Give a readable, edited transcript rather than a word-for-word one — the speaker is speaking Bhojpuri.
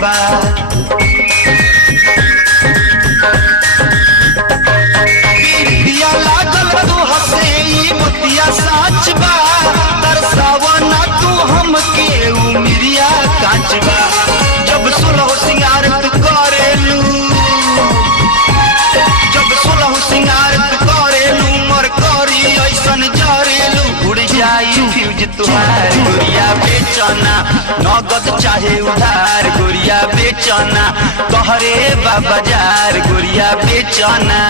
बा। लागल तू हसे मोतिया साच बा, तरसावना तू हमके उमिरिया काच बा। जब सुलह सिंगार तू करेलू, जब सुलह सिंगार तू करेलू, मर करी ऐसन जरेलू। उड़ जाई फ्यूज तुहार गोरिया बेचना, नगद चाहे उधार गोरिया बेचना, तोहरे बा बाजार गोरिया बेचना।